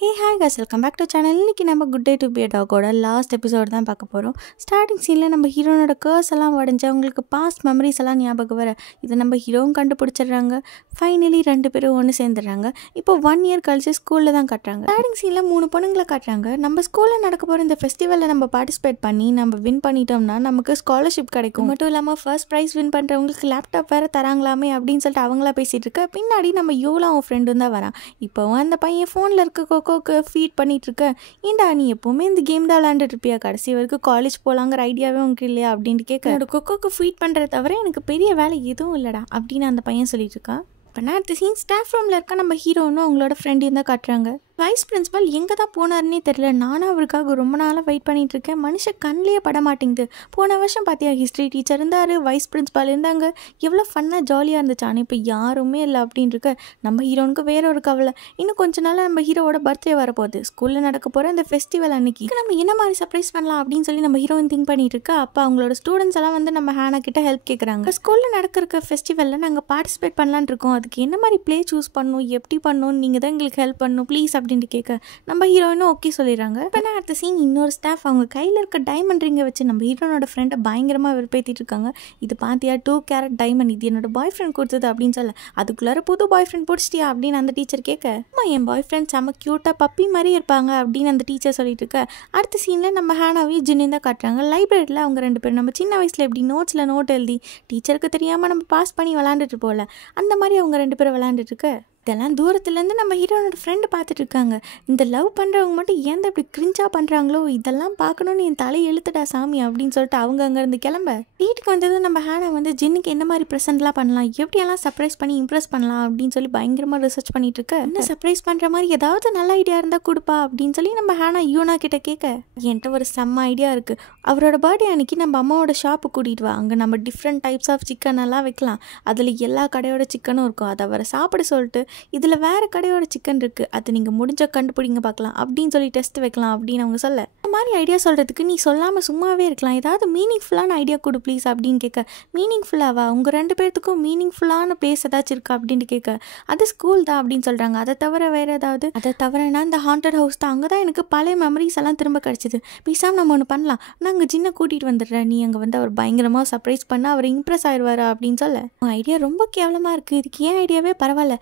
Hey hi guys, welcome back to channel. இன்றைக்கி நம்ம good day to be a டாகோட last episode தான் பார்க்க போகிறோம். ஸ்டார்டிங் சீனில் நம்ம ஹீரோனோட கர்ஸ் எல்லாம் உடஞ்சி அவங்களுக்கு பாஸ்ட் மெமரிஸ் எல்லாம் ஞாபகம் வர இதை நம்ம ஹீரோவும் கண்டுபிடிச்சிடுறாங்க. ஃபைனலி 2 பேரும் ஒன்று சேர்ந்துடுறாங்க. இப்போ 1 இயர் கழிச்சு ஸ்கூலில் தான் காட்டுறாங்க. ஸ்டார்டிங் சீனில் 3 பொண்ணுங்களை காட்டுறாங்க. நம்ம ஸ்கூலில் நடக்க போகிற இந்த ஃபெஸ்டிவலில் நம்ம பார்ட்டிசிபேட் பண்ணி நம்ம வின் பண்ணிட்டோம்னா நமக்கு ஸ்காலர்ஷிப் கிடைக்கும். மட்டும் இல்லாமல் ஃபர்ஸ்ட் ப்ரைஸ் வின் பண்ணுறவங்களுக்கு லேப்டாப் வேறு தராங்களாமே அப்படின்னு சொல்லிட்டு அவங்களா பேசிகிட்டு இருக்க பின்னாடி நம்ம யோலா அவன் ஃப்ரெண்டும் தான் வரான். இப்போ அந்த பையன் ஃபோனில் இருக்க கொக்கோக்கு ஃபீட் பண்ணிட்டு இருக்க, ஏண்டா நீ எப்போவுமே இந்த கேம் தான் விளாண்டுட்டு இருப்பியா, கடைசி வரைக்கும் காலேஜ் போகலாங்கிற ஐடியாவே உங்களுக்கு இல்லையா அப்படின்னு கேட்க, என்னோட கொக்கோக்கு ஃபீட் பண்ணுறத தவிர எனக்கு பெரிய வேலை எதுவும் இல்லைடா அப்படின்னு அந்த பையன் சொல்லிட்டு இருக்கான். இப்போ நான் அடுத்த சீன் ஸ்டாஃப் ரூமில் இருக்க நம்ம ஹீரோன்னு அவங்களோட ஃப்ரெண்டையும் தான் காட்டுறாங்க. வைஸ் பிரின்சிபல் எங்கே தான் போனாருன்னே தெரியல. நானும் அவருக்காக ரொம்ப நாளாக வெயிட் பண்ணிட்டு இருக்கேன். மனுஷன் கண்ணிலேயே பட மாட்டேங்குது. போன வருஷம் பார்த்தியா ஹிஸ்ட்ரி டீச்சர் இருந்தார், வைஸ் பிரின்சிபால் இருந்தாங்க, எவ்வளோ ஃபன்னாக ஜாலியாக இருந்துச்சு. ஆனால் இப்போ யாருமே இல்லை அப்படின்னு இருக்க நம்ம ஹீரோனுக்கு வேற ஒரு கவலை. இன்னும் கொஞ்ச நாள் நம்ம ஹீரோவோட பர்த்டே வரப்போகுது. ஸ்கூலில் நடக்க போகிற அந்த ஃபெஸ்டிவல் அன்னைக்கு நம்ம என்ன மாதிரி சர்ப்ரைஸ் பண்ணலாம் அப்படின்னு சொல்லி நம்ம ஹீரோயின் திங்க் பண்ணிட்டு இருக்கா. அப்போ அவங்களோட ஸ்டூடெண்ட்ஸ் எல்லாம் வந்து நம்ம ஹேனா கிட்ட ஹெல்ப் கேட்குறாங்க. ஸ்கூலில் நடக்கிற ஃபெஸ்டிவலில் நாங்கள் பார்ட்டிசிபேட் பண்ணலான்னு இருக்கோம். அதுக்கு என்ன மாதிரி ப்ளே சூஸ் பண்ணணும், எப்படி பண்ணணும், நீங்கள் தான் எங்களுக்கு ஹெல்ப் பண்ணணும் ப்ளீஸ் அப்படின்ட்டு கேட்க நம்ம ஹீரோயினும் ஓகே சொல்லிடுறாங்க. இப்போ நான் அடுத்த சீன் இன்னொரு ஸ்டாஃப் அவங்க கையில் இருக்க டைமண்ட் ரிங்கை வச்சு நம்ம ஹீரோனோட ஃப்ரெண்டை பயங்கரமாக வெறுப்பேற்றிட்டு இருக்காங்க. இது பார்த்தியா 2 கேரட் டைமண்ட், இது என்னோட பாய் ஃப்ரெண்ட் கொடுத்தது அப்படின்னு சொல்ல, அதுக்குள்ளார புது பாய் ஃப்ரெண்ட் பிடிச்சிட்டியா அப்படின்னு அந்த டீச்சர் கேட்க, அம்மா என் பாய் ஃப்ரெண்ட் செம்ம க்யூட்டாக பப்பி மாதிரி இருப்பாங்க அப்படின்னு அந்த டீச்சர் சொல்லிட்டு இருக்க. அடுத்த சீனில் நம்ம ஹேனாவையும் ஜின்னையும் தான் காட்டுறாங்க. லைப்ரரியில் அவங்க 2 பேரும் நம்ம சின்ன வயசில் எப்படி நோட்ஸில் நோட் எழுதி டீச்சருக்கு தெரியாமல் நம்ம பாஸ் பண்ணி விளாண்டுட்டு போகல, அந்த மாதிரி அவங்க 2 பேரும் விளாண்டுட்டு இருக்க. இதெல்லாம் தூரத்துலேருந்து நம்ம ஹீரோனோட ஃப்ரெண்டு பார்த்துட்டு இருக்காங்க. இந்த லவ் பண்ணுறவங்க மட்டும் ஏன் இப்படி கிரிஞ்சாக பண்ணுறாங்களோ, இதெல்லாம் பார்க்கணுன்னு என் தலை எழுத்துடா சாமி அப்படின்னு சொல்லிட்டு அவங்க அங்கேருந்து கிளம்ப. வீட்டுக்கு வந்தது நம்ம ஹேனா வந்து ஜின்னுக்கு என்ன மாதிரி ப்ரெசென்ட்லாம் பண்ணலாம், எப்படியெல்லாம் சர்ப்ரைஸ் பண்ணி இம்ப்ரெஸ் பண்ணலாம் அப்படின்னு சொல்லி பயங்கரமாக ரிசர்ச் பண்ணிட்டு இருக்க. என்ன சர்ப்ரைஸ் பண்ணுற மாதிரி ஏதாவது நல்ல ஐடியா இருந்தால் கொடுப்பா அப்படின்னு சொல்லி நம்ம ஹேனா யூனா கிட்ட கேட்க, என்கிட்ட ஒரு செம்ம ஐடியா இருக்குது. அவரோட பர்த்டே அன்னைக்கு நம்ம அம்மாவோட ஷாப்பு கூட்டிகிட்டு வா, அங்கே நம்ம டிஃப்ரெண்ட் டைப்ஸ் ஆஃப் சிக்கன் எல்லாம் வைக்கலாம். அதில் எல்லா கடையோட சிக்கனும் இருக்கும். அதை அவரை சாப்பிட சொல்லிட்டு இதில் வேறு கடையோட சிக்கன் இருக்குது, அது நீங்கள் முடிஞ்ச கண்டுபிடிங்க பார்க்கலாம் அப்படின்னு சொல்லி டெஸ்ட் வைக்கலாம் அப்படின்னு அவங்க சொல்ல, இந்த மாதிரி ஐடியா சொல்கிறதுக்கு நீ சொல்லாமல் சும்மாவே இருக்கலாம், ஏதாவது மீனிங்ஃபுல்லான ஐடியா கொடு ப்ளீஸ் அப்படின்னு கேட்க, மீனிங்ஃபுல்லாவா, உங்கள் 2 பேர்த்துக்கும் மீனிங்ஃபுல்லான பிளேஸ் ஏதாச்சும் இருக்கா அப்படின்ட்டு கேட்க, அது ஸ்கூல் தான் அப்படின்னு சொல்கிறாங்க. அதை தவிர வேறு ஏதாவது, அதை தவிரனா இந்த ஹாண்டட் ஹவுஸ் தான், அங்கே தான் எனக்கு பழைய மெமரிஸ் எல்லாம் திரும்ப கிடச்சிது, பேசாமல் நம்ம ஒன்று பண்ணலாம், நான் அங்கே சின்ன கூட்டிகிட்டு வந்துடுறேன், நீ அங்கே வந்து அவர் பயங்கரமாக சர்ப்ரைஸ் பண்ண அவர் இம்ப்ரெஸ் ஆயிடுவாரா அப்படின்னு சொல்ல, ஐடியா ரொம்ப கேவலமாக இருக்குது, இதுக்கு ஏன் ஐடியாவே பரவாயில்ல,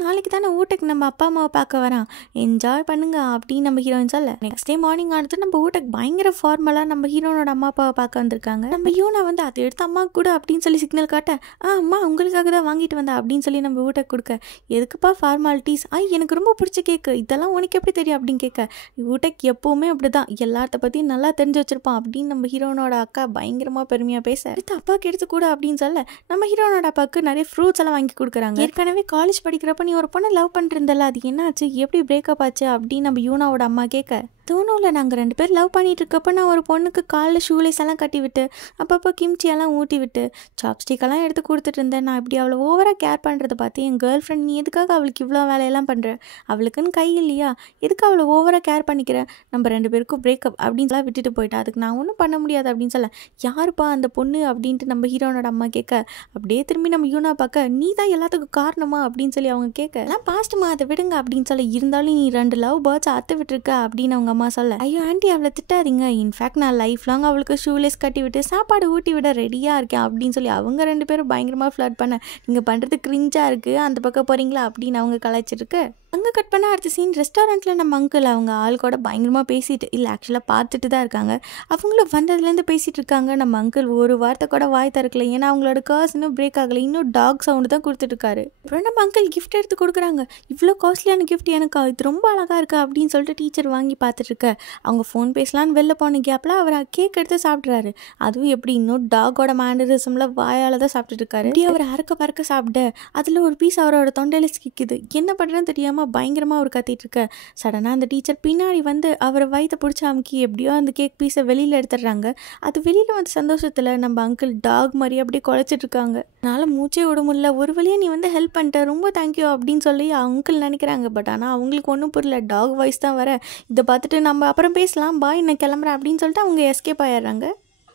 நாளைக்கு தானே ஊட்டுக்கு நம்ம அப்பா அம்மாவை பார்க்க வரான், என்ஜாய் பண்ணுங்க அப்படின்னு நம்ம ஹீரோயின் சொல்ல. நெக்ஸ்ட் டே மார்னிங் ஆனது நம்ம ஊட்டுக்கு பயங்கர ஃபார்மலாக நம்ம ஹீரோனோட அம்மா அப்பாவை பார்க்க வந்திருக்காங்க. நம்ம யூனா வந்து அதை எடுத்து அம்மா கூட அப்படின்னு சொல்லி சிக்னல் காட்ட, அம்மா உங்களுக்காக தான் வாங்கிட்டு வந்தா அப்படின்னு சொல்லி நம்ம ஊட்டுக்கு கொடுக்க, எதுக்குப்பா ஃபார்மாலிட்டிஸ், எனக்கு ரொம்ப பிடிச்ச கேக்கு, இதெல்லாம் உனக்கு எப்படி தெரியும் அப்படின்னு கேட்க, ஊட்டுக்கு எப்போவுமே அப்படிதான் எல்லாத்த பற்றியும் நல்லா தெரிஞ்சு வச்சிருப்பான் அப்படின்னு நம்ம ஹீரோனோட அக்கா பயங்கரமாக பெருமையாக பேச, எடுத்து அப்பாவுக்கு எடுத்து கூட அப்படின்னு சொல்ல நம்ம ஹீரோனோட அப்பாவுக்கு நிறைய ஃப்ரூட்ஸ் எல்லாம் வாங்கி கொடுக்குறாங்க. ஏற்கனவே காலேஜ் படிக்கிறப்ப நீ ஒரு பொண்ணை லவ் பண்ணிருந்தல, அது என்ன ஆச்சு, எப்படி பிரேக்கப் ஆச்சு அப்படின்னு நம்ம யூனாவோட அம்மா கேட்க, தோணும்ல நாங்கள் 2 பேர் லவ் பண்ணிட்டு இருக்கப்போ நான் ஒரு பொண்ணுக்கு காலில் ஷூலேஸ் எல்லாம் கட்டி விட்டு அப்பப்போ கிம்ச்சியெல்லாம் ஊட்டி விட்டு சாப்ஸ்டிக்கெல்லாம் எடுத்து கொடுத்துட்டு இருந்தேன். நான் இப்படி அவளை ஓவராக கேர் பண்ணுறதை பார்த்து என் கேர்ள் ஃப்ரெண்ட், நீ எதுக்காக அவளுக்கு இவ்வளோ வேலையெல்லாம் பண்ணுற, அவளுக்குன்னு கை இல்லையா, எதுக்கு அவளை ஓவராக கேர் பண்ணிக்கிறேன், நம்ம 2 பேருக்கும் பிரேக்கப் அப்படின்னு சொல்லி விட்டுட்டு போயிட்டா, அதுக்கு நான் ஒன்றும் பண்ண முடியாது அப்படின்னு சொல்ல, யாருப்பா அந்த பொண்ணு அப்படின்ட்டு நம்ம ஹீரோனோட அம்மா கேட்க, அப்படியே திரும்பி நம்ம யூனா பார்க்க, நீ தான் எல்லாத்துக்கும் காரணமா அப்படின்னு சொல்லி அவங்க கேட்க, எல்லாம் பாஸ்ட்டுமா அதை விடுங்க அப்படின்னு சொல்லி, இருந்தாலும் நீ 2 லவ் பேர்ட்ஸ் அத்து விட்டுருக்க அப்படின்னு அவங்க அம்மா சொல்ல, ஐயோ ஆண்டி அவளை திட்டாதீங்க, இன்ஃபேக்ட் நான் லைஃப் லாங் அவளுக்கு ஷூலேஸ் கட்டி விட்டு சாப்பாடு ஊட்டி விட ரெடியாக இருக்கேன் அப்படின்னு சொல்லி அவங்க 2 பேரும் பயங்கரமாக ஃப்ளர்ட் பண்ண, நீங்கள் பண்ணுறது கிரிஞ்சாக இருக்குது, அந்த பக்கம் போகிறீங்களா அப்படின்னு அவங்க கலாய்ச்சிருக்கு. அங்கே கட் பண்ண அடுத்த சீன் ரெஸ்டாரண்ட்டில் நம்ம அங்கிள் அவங்க ஆள் கூட பயங்கரமாக பேசிட்டு, இல்லை ஆக்சுவலாக பார்த்துட்டு தான் இருக்காங்க. அவங்களும் வந்ததுலேருந்து பேசிகிட்டு இருக்காங்க. நம்ம அங்கிள் ஒரு வார்த்தை கூட வாய் திறக்கல, ஏன்னா அவங்களோட கர்ஸ் இன்னும் பிரேக் ஆகலை, இன்னும் டாக் சவுண்டு தான் கொடுத்துட்ருக்காரு. அப்புறம் நம்ம அங்கிள் கிஃப்ட் எடுத்து கொடுக்குறாங்க. இவ்வளோ காஸ்ட்லியான கிஃப்ட் எனக்கா, இது ரொம்ப அழகாக இருக்கா அப்படின்னு சொல்லிட்டு டீச்சர் வாங்கி பார்த்துட்ருக்க, அவங்க ஃபோன் பேசலான்னு வெளில போன கேப்பில் அவர் கேக் எடுத்து சாப்பிட்றாரு. அதுவும் எப்படி இன்னும் டாகோட மேனரிசமில் வாயால் தான் சாப்பிட்டுட்டு இருக்காரு. இப்படி அவர் அறக்க பறக்க சாப்பிட அதில் ஒரு பீஸ் அவரோட தொண்டையில் சிக்கிக்குது. என்ன பண்ணுறதுன்னு தெரியாமல் பயங்கரமாக அவர் கத்திட்டு இருக்க, சடனாக அந்த டீச்சர் பின்னாடி வந்து அவரை வயிற்ற பிடிச்சி அமுக்கி எப்படியோ அந்த கேக் பீஸை வெளியில் எடுத்துடுறாங்க. அது வெளியில் வந்த சந்தோஷத்தில் நம்ம அங்கிள் டாக் மாதிரி அப்படியே குலைச்சிட்டு இருக்காங்க. அதனால் மூச்சே விட முடியல. ஒரு வழியாக நீ வந்து ஹெல்ப் பண்ணிட்ட, ரொம்ப தேங்க்யூ அப்படின்னு சொல்லி அங்கிள் நினைக்கிறாங்க. பட் ஆனால் அவங்களுக்கு ஒன்றும் புரியல, டாக் வாய்ஸ் தான் வர. இதை பார்த்துட்டு நம்ம அப்புறம் பேசலாம், பாய் நான் கிளம்புறேன் அப்படின்னு சொல்லிட்டு அவங்க எஸ்கேப் ஆயிடுறாங்க.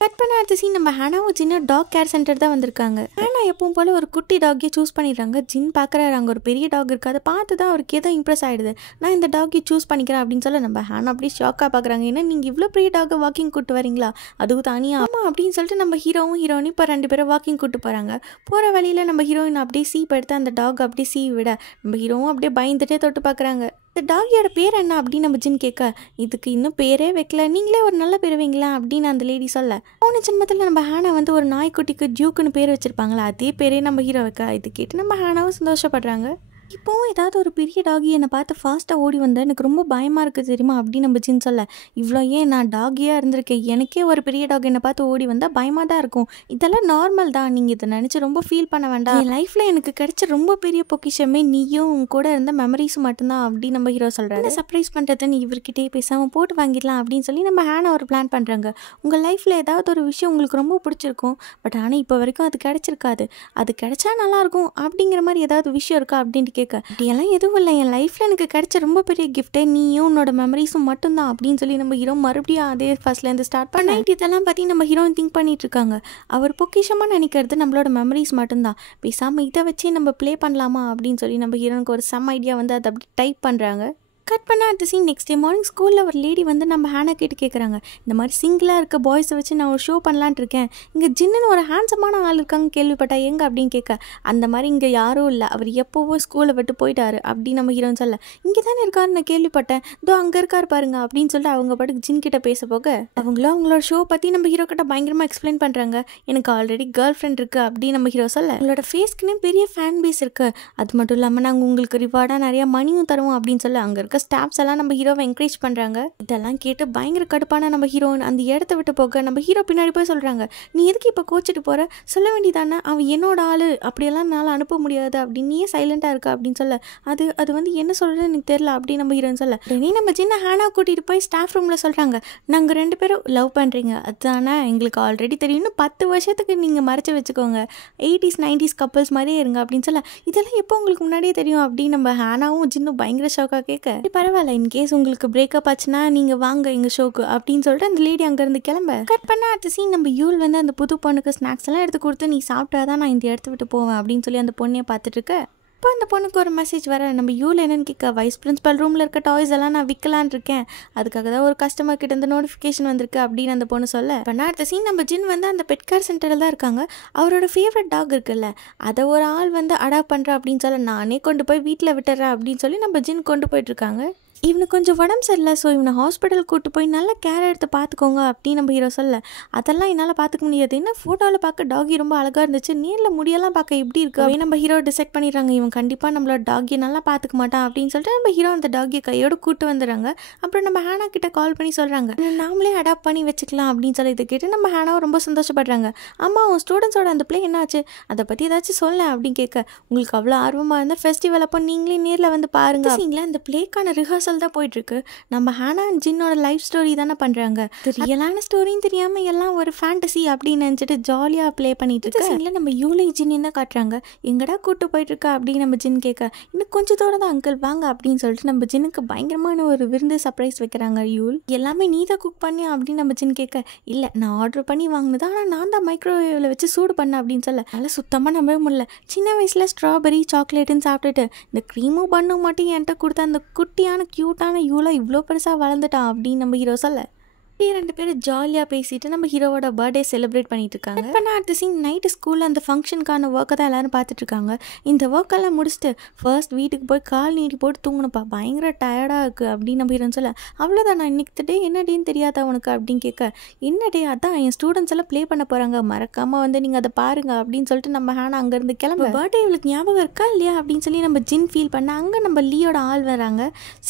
கட் பண்ண அடுத்த சீன் நம்ம ஹானாவும் ஜின்னும் டாக் கேர் சென்டர் தான் வந்திருக்காங்க. ஹானா எப்பவும் போல ஒரு குட்டி டாக்கே சூஸ் பண்ணிடுறாங்க. ஜின் பார்க்குறாரு அங்கே ஒரு பெரிய டாக் இருக்குது. அதை பார்த்து தான் அவருக்கு ஏதோ இம்ப்ரெஸ் ஆகிடுது. நான் இந்த டாக்கை சூஸ் பண்ணிக்கிறேன் அப்படின்னு சொல்ல நம்ம ஹானா அப்படியே ஷாக்காக பார்க்குறாங்க. ஏன்னா நீங்கள் இவ்வளோ பெரிய டாக்கை வாக்கிங் கூட்டு வரீங்களா, அதுவும் தனியாக? ஆமாம் அப்படின்னு சொல்லிட்டு நம்ம ஹீரோவும் ஹீரோயினும் இப்போ 2 பேரும் வாக்கிங் கூட்டு போகிறாங்க. போகிற வழியில் நம்ம ஹீரோயின் அப்படியே சீப் எடுத்து அந்த டாக் அப்படியே சீவி விட நம்ம ஹீரோவும் அப்படியே பயந்துட்டே தொட்டு பார்க்குறாங்க. இந்த டாகியோட பேர் என்ன அப்படின்னு நம்ம ஜின் கேட்க, இதுக்கு இன்னும் பேரே வைக்கல, நீங்களே ஒரு நல்ல பேர் வைங்களா அப்படின்னு அந்த லேடி சொல்ல, போன ஜென்மத்தில் நம்ம ஹானா வந்து ஒரு நாய்க்குட்டிக்கு டியூக்குன்னு பேர் வச்சிருப்பாங்களா, அதே பேரே நம்ம ஹீரோ வைக்க. இது கேட்டு நம்ம ஹானாவும் சந்தோஷப்படுறாங்க. இப்போவும் ஏதாவது ஒரு பெரிய டாகி என்னை பார்த்து ஃபாஸ்ட்டாக ஓடி வந்தால் எனக்கு ரொம்ப பயமாக இருக்குது தெரியுமா அப்படின்னு நம்ம ஜின் சொல்ல, இவ்வளோ ஏன் நான் டாகியாக இருந்திருக்கேன், எனக்கே ஒரு பெரிய டாக் என்னை பார்த்து ஓடி வந்தால் பயமாக தான் இருக்கும், இதெல்லாம் நார்மல் தான், நீங்கள் இதை நினச்சி ரொம்ப ஃபீல் பண்ண வேண்டாம், என் லைஃப்பில் எனக்கு கிடைச்ச ரொம்ப பெரிய பொக்கிஷமே நீயும் உங்க கூட இருந்த மெமரிஸும் மட்டும்தான் அப்படின்னு நம்ம ஹீரோ சொல்கிறாரு. சர்ப்ரைஸ் பண்ணுறதுன்னு இவர்கிட்டே பேசாமல் போட்டு வாங்கிடலாம் அப்படின்னு சொல்லி நம்ம ஹானா ஒரு பிளான் பண்ணுறாங்க. உங்கள் லைஃப்பில் ஏதாவது ஒரு விஷயம் உங்களுக்கு ரொம்ப பிடிச்சிருக்கும், பட் ஆனால் இப்போ வரைக்கும் அது கிடைச்சிருக்காது, அது கிடைச்சா நல்லாயிருக்கும் அப்படிங்கிற மாதிரி ஏதாவது விஷயம் இருக்கா அப்படின்ட்டு கேட்க, அப்படியெல்லாம் எதுவும் இல்லை, என் லைஃப்பில் எனக்கு கிடைச்ச ரொம்ப பெரிய கிஃப்ட்டே நீயும் உன்னோட மெமரிஸும் மட்டும்தான் அப்படின்னு சொல்லி நம்ம ஹீரோ மறுபடியும் அதே ஃபர்ஸ்ட்லேருந்து ஸ்டார்ட் பண்ண இதெல்லாம் பற்றி நம்ம ஹீரோயின் திங்க் பண்ணிட்டு இருக்காங்க. அவர் பொக்கிஷமாக நினைக்கிறது நம்மளோட மெமரிஸ் மட்டும்தான், பேசாமல் இதை வச்சு நம்ம ப்ளே பண்ணலாமா அப்படின்னு சொல்லி நம்ம ஹீரோனுக்கு ஒரு சம் ஐடியா வந்து அதை அப்படி டைப் பண்ணுறாங்க. கட் பண்ண அடுத்த சீன் நெக்ஸ்ட் டே மார்னிங் ஸ்கூலில் ஒரு லேடி வந்து நம்ம ஹானா கிட்ட கேட்குறாங்க, இந்த மாதிரி சிங்கிளாக இருக்க பாய்ஸை வச்சு நான் ஒரு ஷோ பண்ணலான்ட்டு இருக்கேன், இங்கே ஜின்னு ஒரு ஹேண்ட்ஸமான ஆள் இருக்காங்க கேள்விப்பட்டா எங்கே அப்படின்னு கேட்க, அந்த மாதிரி இங்கே யாரும் இல்லை, அவர் எப்போவோ ஸ்கூலை விட்டு போயிட்டாரு அப்படின்னு நம்ம ஹீரோன்னு சொல்ல, இங்கே தானே இருக்காருன்னு நான் கேள்விப்பட்டேன், இதோ அங்கே இருக்காரு பாருங்க அப்படின்னு சொல்லிட்டு அவங்க பாட்டுக்கு ஜின் கிட்ட பேச போக அவங்களும் அவங்களோட ஷோ பற்றி நம்ம ஹீரோ கிட்ட பயங்கரமாக எக்ஸ்பிளைன் பண்ணுறாங்க. எனக்கு ஆல்ரெடி கேர்ள் ஃப்ரெண்ட் இருக்குது அப்படின்னு நம்ம ஹீரோ சொல்ல, உங்களோட ஃபேஸ்க்குன்னு பெரிய ஃபேன் பேஸ் இருக்குது, அது மட்டும் இல்லாமல் நாங்கள் உங்களுக்கு ரிவார்டாக நிறையா மணியும் தருவோம் அப்படின்னு சொல்ல அங்கே இருக்க ஸ்டாஃப்ஸ் எல்லாம் நம்ம ஹீரோவை என்கரேஜ் பண்ணுறாங்க. இதெல்லாம் கேட்டு பயங்கர கடுப்பான நம்ம ஹீரோயின் அந்த இடத்த விட்டு போக நம்ம ஹீரோ பின்னாடி போய் சொல்கிறாங்க, நீ எதுக்கு இப்போ கோச்சிட்டு போகிற, சொல்ல வேண்டியதானே அவன் என்னோட ஆள், அப்படியெல்லாம் என்னால் அனுப்ப முடியாது அப்படின்னு நீயே சைலண்ட்டாக இருக்கா அப்படின்னு சொல்ல, அது வந்து என்ன சொல்கிறதுன்னு எனக்கு தெரியல அப்படின்னு நம்ம ஹீரோயின் சொல்ல, நீ நம்ம சின்ன ஹானா கூட்டிகிட்டு போய் ஸ்டாஃப் ரூமில் சொல்கிறாங்க, நாங்கள் 2 பேரும் லவ் பண்ணுறீங்க, அதுதானே எங்களுக்கு ஆல்ரெடி தெரியும், இன்னும் 10 வருஷத்துக்கு நீங்கள் மறைச்சி வச்சுக்கோங்க, 80s 90s கப்பல்ஸ் மாதிரியே இருங்க அப்படின்னு சொல்ல, இதெல்லாம் எப்போ உங்களுக்கு முன்னாடியே தெரியும் அப்படின்னு நம்ம ஹானாவும் ஜின்னும் பயங்கர ஷாக்காக கேட்க, பரவாயில்ல இன்கேஸ் உங்களுக்கு பிரேக்கப் ஆச்சுன்னா நீங்கள் வாங்க எங்கள் ஷோக்கு அப்படின்னு சொல்லிட்டு அந்த லேடி அங்கேருந்து கிளம்ப. கட் பண்ண அடுத்த சீன் நம்ம யூல் வந்து அந்த புது பொண்ணுக்கு ஸ்நாக்ஸ் எல்லாம் எடுத்து கொடுத்து நீ சாப்பிட்டா தான் நான் இந்த இடத்த விட்டு போவேன் அப்படின்னு சொல்லி அந்த பொண்ணையை பார்த்துட்டு இருக்க. இப்போ அந்த பொண்ணுக்கு ஒரு மெசேஜ் வர, நம்ம யூல் என்னன்னு கேட்க, வைஸ் பிரின்சிபல் ரூமில் இருக்க டாய்ஸ் எல்லாம் நான் விற்கலான் இருக்கேன், அதுக்காக தான் ஒரு கஸ்டமர் கிட்ட இந்த நோட்டிஃபிகேஷன் வந்திருக்கு அப்படின்னு அந்த பொண்ணு சொல்ல. இப்போ அடுத்த சீன் நம்ம ஜின் வந்து அந்த பெட் கேர் சென்டரில் தான் இருக்காங்க. அவரோட ஃபேவரட் டாக் இருக்குல்ல, அதை ஒரு ஆள் வந்து அடாப்ட் பண்ணுறா அப்படின்னு சொல்ல, நானே கொண்டு போய் வீட்டில் விட்டுறேன் அப்படின்னு சொல்லி நம்ம ஜின் கொண்டு போயிட்டுருக்காங்க. இவனுக்கு கொஞ்சம் உடம்பு சரியில்லை, ஸோ இவனை ஹாஸ்பிட்டல் கூட்டு போய் நல்லா கேர் எடுத்து பார்த்துக்கோங்க அப்படின்னு நம்ம ஹீரோ சொல்ல, அதெல்லாம் என்னால் பார்த்துக்க முடியாது, என்ன ஃபோட்டோவில் பார்க்க டாகி ரொம்ப அழகாக இருந்துச்சு, நேரில் முடியெல்லாம் பார்க்க எப்படி இருக்கு அப்படின்னு நம்ம ஹீரோ டிசைட் பண்ணிடுறாங்க, இவன் கண்டிப்பாக நம்மளோட டாகியை நல்லா பார்த்துக்க மாட்டான் அப்படின்னு சொல்லிட்டு நம்ம ஹீரோ அந்த டாகியை கையோடு கூட்டு வந்துடுறாங்க. அப்புறம் நம்ம ஹானா கிட்ட கால் பண்ணி சொல்கிறாங்க, நாமளே அடாப்ட் பண்ணி வச்சுக்கலாம் அப்படின்னு சொல்லி இதை கேட்டு நம்ம ஹானாவும் ரொம்ப சந்தோஷப்படுறாங்க. அம்மா உன் ஸ்டூடெண்ட்ஸோட அந்த பிளே என்னாச்சு, அதை பற்றி ஏதாச்சும் சொல்ல அப்படின்னு கேட்க, உங்களுக்கு அவ்வளோ ஆர்வமாக இருந்தால் ஃபெஸ்டிவல் அப்போ நீங்களே நேரில் வந்து பாருங்க, நீங்களே அந்த பிளேக்கான ரிஹர்சல் தான் போயிட்டு இருக்கு, நம்ம ஹானா அண்ட் ஜின்னோட லைஃப் ஸ்டோரி தானே பண்றாங்க, ரியலான ஸ்டோரின்னு தெரியாம எல்லாம் ஒரு ஃபேண்டசி அப்படின்னு நினைச்சிட்டு ஜாலியா ப்ளே பண்ணிட்டு இருக்கு. நம்ம யூலை ஜின் என்ன காட்டுறாங்க, எங்கடா கூட்டு போயிட்டு இருக்கா அப்படின்னு நம்ம ஜின் கேட்க, இன்னும் கொஞ்சம் தூரம் தான் அங்கிள் வாங்க அப்படின்னு சொல்லிட்டு நம்ம ஜின்னுக்கு பயங்கரமான ஒரு விருந்து சர்ப்ரைஸ் வைக்கிறாங்க. யூல் எல்லாமே நீ தான் குக் பண்ணி அப்படின்னு நம்ம ஜின் கேட்க, இல்லை நான் ஆர்டர் பண்ணி வாங்கினது, ஆனால் நான் தான் மைக்ரோவேவில் வச்சு சூடு பண்ணேன் அப்படின்னு சொல்ல, அதனால் சுத்தமாக நம்பவே முடியல, சின்ன வயசில் ஸ்ட்ராபெரி சாக்லேட்டுன்னு சாப்பிட்டுட்டு இந்த க்ரீமும் பண்ணும் மட்டும் என்கிட்ட கொடுத்த அந்த குட்டியான க்யூட்டான யூலா இவ்வளோ பெருசாக வளர்ந்துட்டான் அப்படின்னு நம்ம ஹீரோ சொல்ல, 2 பேரும் ஜாலியாக பேசிட்டு நம்ம ஹீரோவோட பர்த்டே செலிப்ரேட் பண்ணிட்டு இருக்காங்க. இப்போ அடுத்த சீன் நைட்டு ஸ்கூலில் அந்த ஃபங்க்ஷனுக்கான ஒர்க்கை தான் எல்லாரும் பார்த்துட்டு இருக்காங்க. இந்த ஒர்க்கெல்லாம் முடிச்சுட்டு ஃபர்ஸ்ட் வீட்டுக்கு போய் கால் நீட்டி போட்டு தூங்கணுப்பா, பயங்கர டயர்டாக இருக்குது அப்படின்னு நம்ம ஹீரோன்னு சொல்ல, அவ்வளோதான் நான் இன்னைக்கு டே என்ன டேன்னு தெரியாதா உனக்கு அப்படின்னு கேட்க, என்ன டே அதான் என் ஸ்டூடெண்ட்ஸ் எல்லாம் ப்ளே பண்ண போகிறாங்க, மறக்காமல் வந்து நீங்கள் அதை பாருங்க அப்படின்னு சொல்லிட்டு நம்ம ஹானா அங்கேருந்து கிளம்ப. பர்த்டே இவளுக்கு ஞாபகம் இருக்கா இல்லையா அப்படின்னு சொல்லி நம்ம ஜின் ஃபீல் பண்ண, அங்கே நம்ம லீயோட ஆள் வராங்க.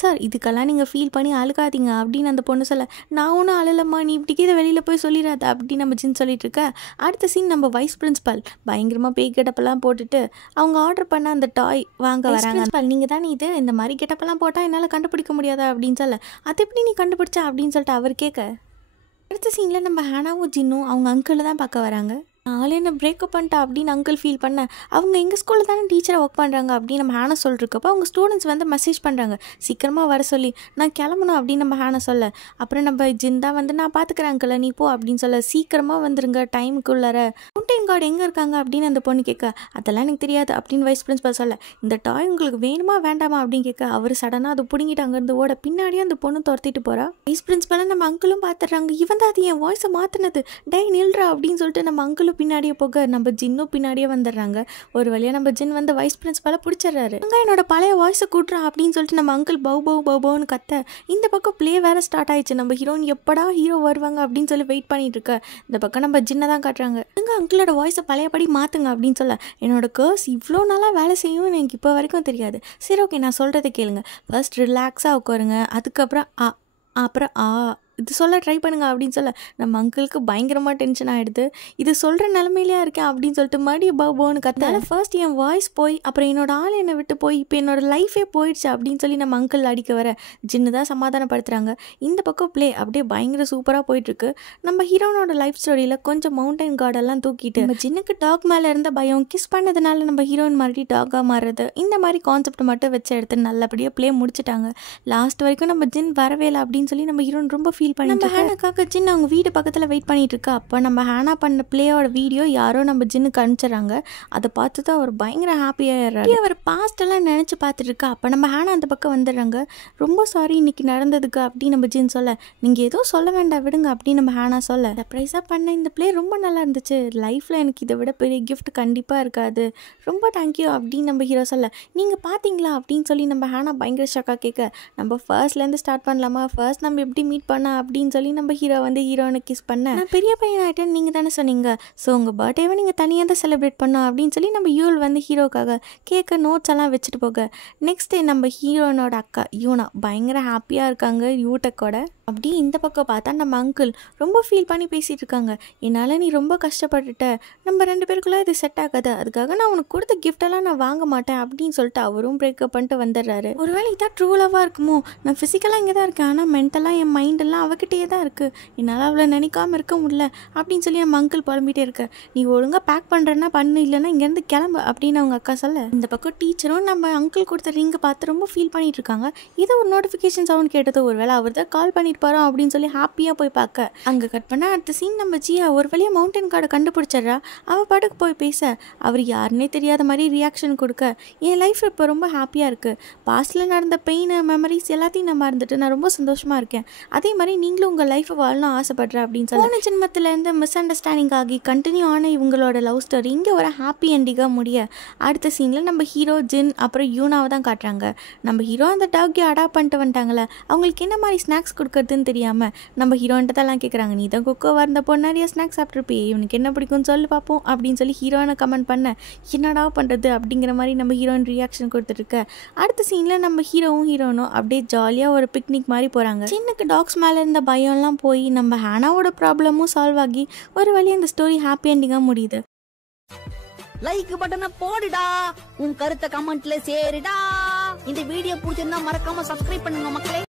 சார் இதுக்கெல்லாம் நீங்கள் ஃபீல் பண்ணி அழுகாதீங்க அப்படின்னு அந்த பொண்ணு சொல்ல, நான் ஒன்றும் அழலம்மா நீ இப்படி கீழே வெளியில் போய் சொல்லிடாத அப்படின்னு நம்ம ஜின் சொல்லிட்டு இருக்க. அடுத்த சீன் நம்ம வைஸ் பிரின்சிபல் பயங்கரமாக பேய் கெட்டப்பெல்லாம் போட்டுட்டு அவங்க ஆர்டர் பண்ண அந்த டாய் வாங்க வராங்க. நீங்கள் தானே இது இந்த மாதிரி கெட்டப்பெல்லாம் போட்டால் என்னால் கண்டுபிடிக்க முடியாதா அப்படின்னு சொல்ல, அது எப்படி நீ கண்டுபிடிச்சா அப்படின்னு சொல்லிட்டு அவர் கேட்க. அடுத்த சீனில் நம்ம ஹானாவும் ஜின்னும் அவங்க அங்கிளை தான் பார்க்க வராங்க. நாளே என்ன பிரேக்கப் பண்ணிட்டா அப்படின்னு அங்கிள் ஃபீல் பண்ணேன். அவங்க எங்கள் ஸ்கூலில் தானே டீச்சராக ஒர்க் பண்ணுறாங்க அப்படின்னு நம்ம ஹேனா சொல்லிருக்கப்போ அவங்க ஸ்டூடெண்ட்ஸ் வந்து மெசேஜ் பண்ணுறாங்க சீக்கிரமாக வர சொல்லி. நான் கிளம்பணும் அப்படின்னு நம்ம ஹேனா சொல்ல. அப்புறம் நம்ம ஜின் தான் வந்து நான் பார்த்துக்கிறேன் அங்கிள் நீ போ அப்படின்னு சொல்ல. சீக்கிரமாக வந்துருங்க டைமுக்குள்ளார. மவுண்டைன் கார்டு எங்கே இருக்காங்க அப்படின்னு அந்த பொண்ணு கேட்க. அதெல்லாம் எனக்கு தெரியாது அப்படின்னு வைஸ் பிரின்சிபல் சொல்ல. இந்த டாய் உங்களுக்கு வேணுமா வேண்டாமா அப்படின்னு கேட்க. அவர் சடனாக அதை பிடிங்கிட்டு அங்கேருந்து ஓட. பின்னாடியே அந்த பொண்ணு துரத்திட்டு போகிறா. வைஸ் பிரின்சிபலை நம்ம அங்கிளும் பார்த்துடுறாங்க. இவன் தான் அது என் வாய்ஸை மாற்றினது டை நில்றா அப்படின்னு சொல்லிட்டு நம்ம அங்கிளும் பின்னாடியே போக நம்ம ஜின்னும் பின்னாடியே வந்துடுறாங்க. ஒரு வழியாக நம்ம ஜின் வந்து வைஸ் பிரின்சிபலை பிடிச்சிடுறாரு. அங்கே என்னோட பழைய வாய்ஸை கூட்டுறா அப்படின்னு சொல்லிட்டு நம்ம அங்கிள் பவுன்னு கத்த. இந்த பக்கம் ப்ளே வேற ஸ்டார்ட் ஆயிடுச்சு. நம்ம ஹீரோயின் எப்படா ஹீரோ வருவாங்க அப்படின்னு சொல்லி வெயிட் பண்ணிட்டு இருக்க. இந்த பக்கம் நம்ம ஜின்னை தான் காட்டுறாங்க. எங்கள் அங்கிளோட வாய்ஸை பழையபடி மாற்றுங்க அப்படின்னு சொல்ல. என்னோட கர்ஸ் இவ்வளோ நாளாக வேலை செய்யும் எனக்கு இப்போ வரைக்கும் தெரியாது. சரி ஓகே நான் சொல்கிறத கேளுங்க. ஃபர்ஸ்ட் ரிலாக்ஸாக உட்காருங்க. அதுக்கப்புறம் அப்புறம் இது சொல்ல ட்ரை பண்ணுங்க அப்படின்னு சொல்ல. நம்ம அங்கிளுக்கு பயங்கரமாக டென்ஷன் ஆகிடுது. இது சொல்கிற நிலமையிலையா இருக்கேன் அப்படின்னு சொல்லிட்டு மறுபடியும் பவுன்னு கத்தால. ஃபர்ஸ்ட் என் வாய்ஸ் போய் அப்புறம் என்னோட ஆள் என்னை விட்டு போய் இப்போ என்னோட லைஃபே போயிடுச்சு அப்படின்னு சொல்லி நம்ம அங்கிள் அடிக்க வர ஜின்னு தான் சமாதானப்படுத்துகிறாங்க. இந்த பக்கம் ப்ளே அப்படியே பயங்கர சூப்பராக போயிட்டுருக்கு. நம்ம ஹீரோனோட லைஃப் ஸ்டோரியில் கொஞ்சம் மவுண்டைன் கார்டெல்லாம் தூக்கிட்டு நம்ம ஜின்னுக்கு டாக் மேலே இருந்த பயம் கிஸ் பண்ணதுனால நம்ம ஹீரோயின் மறுபடியும் டாக்காக மாறுறது இந்த மாதிரி கான்செப்ட் மட்டும் வச்சு எடுத்து நல்லபடியாக ப்ளே முடிச்சுட்டாங்க. லாஸ்ட் வரைக்கும் நம்ம ஜின் வரவே இல்லை அப்படின்னு சொல்லி நம்ம ஹீரோயின் ரொம்ப ஃபீல் பண்ணி நம்ம ஹேனாக்காக ஜின் அவங்க வீடு பக்கத்தில் வெயிட் பண்ணிட்டு இருக்கா. அப்போ நம்ம ஹேனா பண்ண பிளேயோட வீடியோ யாரோ நம்ம ஜின்னுக்கு அனுப்பிச்சுறாங்க. அதை பார்த்து தான் அவர் பயங்கர ஹாப்பியாகிறாரு. அவர் பாஸ்டெல்லாம் நினச்சி பார்த்துட்டு இருக்கா. அப்போ நம்ம ஹேனா அந்த பக்கம் வந்துடுறாங்க. ரொம்ப சாரி இன்னைக்கு நடந்ததுக்கு அப்படின்னு நம்ம ஜின் சொல்ல. நீங்கள் ஏதோ சொல்ல வேண்டாம் விடுங்க அப்படின்னு நம்ம ஹேனா சொல்ல. சர்ப்ரைஸாக பண்ண இந்த பிளே ரொம்ப நல்லா இருந்துச்சு. லைஃப்பில் எனக்கு இதை விட பெரிய கிஃப்ட் கண்டிப்பாக இருக்காது. ரொம்ப தேங்க்யூ அப்படின்னு நம்ம ஹீரோ சொல்ல. நீங்கள் பார்த்தீங்களா அப்படின்னு சொல்லி நம்ம ஹேனா பயங்கர ஷாக்காக கேட்க. நம்ம ஃபர்ஸ்ட்லேருந்து ஸ்டார்ட் பண்ணலாமா? ஃபர்ஸ்ட் நம்ம எப்படி மீட் பண்ண அப்படின்னு சொல்லி நம்ம ஹீரோ வந்து ஹீரோனை கிஸ் பண்ண. நான் பெரிய பையன் ஆகிட்டேன்னு நீங்கள் தானே சொன்னீங்க. ஸோ உங்கள் பர்த்டேவை நீங்கள் தனியாக தான் செலிப்ரேட் பண்ணோம் அப்படின்னு சொல்லி நம்ம யூல் வந்து ஹீரோக்காக கேட்க நோட்ஸ் எல்லாம் வச்சுட்டு போக. நெக்ஸ்ட் டே நம்ம ஹீரோனோட அக்கா யூனா பயங்கர ஹாப்பியாக இருக்காங்க யூடெக்கோட. அப்படி இந்த பக்கம் பார்த்தா நம்ம அங்கிள் ரொம்ப ஃபீல் பண்ணி பேசிகிட்டு இருக்காங்க. என்னால் நீ ரொம்ப கஷ்டப்பட்டுட்ட. நம்ம 2 பேருக்குள்ளே இது செட் ஆகாது. அதுக்காக நான் உனக்கு கொடுத்த கிஃப்டெல்லாம் நான் வாங்க மாட்டேன் அப்படின்னு சொல்லிட்டு அவரும் பிரேக்கப் பண்ணிட்டு வந்துடுறாரு. ஒருவேளை இதான் ட்ரூ லவ்வாக இருக்குமோ? நான் ஃபிசிக்கலாக இங்கே தான் இருக்கேன். ஆனால் மென்டலாக என் மைண்டெல்லாம் அவகிட்டே தான் இருக்குது. என்னால் அவளை நினைக்காமல் இருக்க முடியல அப்படின்னு சொல்லி நம்ம அங்கிள் புலம்பிகிட்டே இருக்க. நீ ஒழுங்காக பேக் பண்ணுறேன்னா பண்ணு, இல்லைன்னா இங்கேருந்து கிளம்பு அப்படின்னு அவங்க அக்கா சொல்ல. இந்த பக்கம் டீச்சரும் நம்ம அங்கிள் கொடுத்த ரிங்கை பார்த்து ரொம்ப ஃபீல் பண்ணிட்டு இருக்காங்க. இது ஒரு நோட்டிஃபிகேஷன் சவுண்ட் கேட்டது. ஒருவேளை அவர் தான் கால் பண்ணிட்டு போகிறோம் அப்படின்னு சொல்லி ஹாப்பியாக போய் பார்க்க. அங்கே கட் பண்ண அடுத்த சீன் நம்ம ஜியா ஒரு வழியாக மவுண்டன் கார்டை கண்டுபிடிச்சிட்றா. அவள் பாட்டுக்கு போய் பேச அவர் யாருன்னே தெரியாத மாதிரி ரியாக்ஷன் கொடுக்க. என் லைஃப் இப்போ ரொம்ப ஹாப்பியாக இருக்குது. பாஸ்டில் நடந்த பெயின் மெமரிஸ் எல்லாத்தையும் நான் மறந்துட்டு நான் ரொம்ப சந்தோஷமாக இருக்கேன். அதே மாதிரி நீங்களும் உங்கள் லைஃப்பை வாழணும் ஆசைப்படுறேன் அப்படின்னு சொல்லி போன ஜென்மத்திலேருந்து மிஸ் அண்டர்ஸ்டாண்டிங் ஆகி கண்டினியூ ஆன இவங்களோட லவ் ஸ்டோரி இங்கே ஒரு ஹாப்பி எண்டிங்காக முடிய அடுத்த சீனில் நம்ம ஹீரோ ஜின் அப்புறம் யூனாவை தான் காட்டுறாங்க. நம்ம ஹீரோ அந்த டாக்கை அடாப்ட் பண்ணிட்டு வந்துட்டாங்களே, அவங்களுக்கு என்ன மாதிரி ஸ்நாக்ஸ் கொடுக்குறதுன்னு தெரியாமல் நம்ம ஹீரோன்ட்டு தான் கேட்குறாங்க. நீ தான் குக்கோ வரந்தப்போ நிறைய ஸ்நாக்ஸ் சாப்பிட்ருப்பியே, இவனுக்கு என்ன பிடிக்கும்னு சொல்லி பார்ப்போம் அப்படின்னு சொல்லி ஹீரோனை கமெண்ட் பண்ண. என்னடா பண்ணுறது அப்படிங்கிற மாதிரி நம்ம ஹீரோயின் ரியாக்ஷன் கொடுத்துட்ருக்க. அடுத்த சீனில் நம்ம ஹீரோனும் அப்படியே ஜாலியாக ஒரு பிக்னிக் மாதிரி போகிறாங்க. சின்னக்கு டாக்ஸ் மேலே இருந்த பயம்லாம் போய் நம்ம ஹேனாவோட ப்ராப்ளமும் சால்வ் ஆகி ஒரு வழி அந்த ஸ்டோரி ஹாப்பி எண்டிங்காக முடியுது. லைக் பட்டனை போடுடா, உன் கருத்தை கமெண்ட்ல சேருடா. இந்த வீடியோ பிடிச்சிருந்தா மறக்காம சப்ஸ்கிரைப் பண்ணுங்க மக்களே.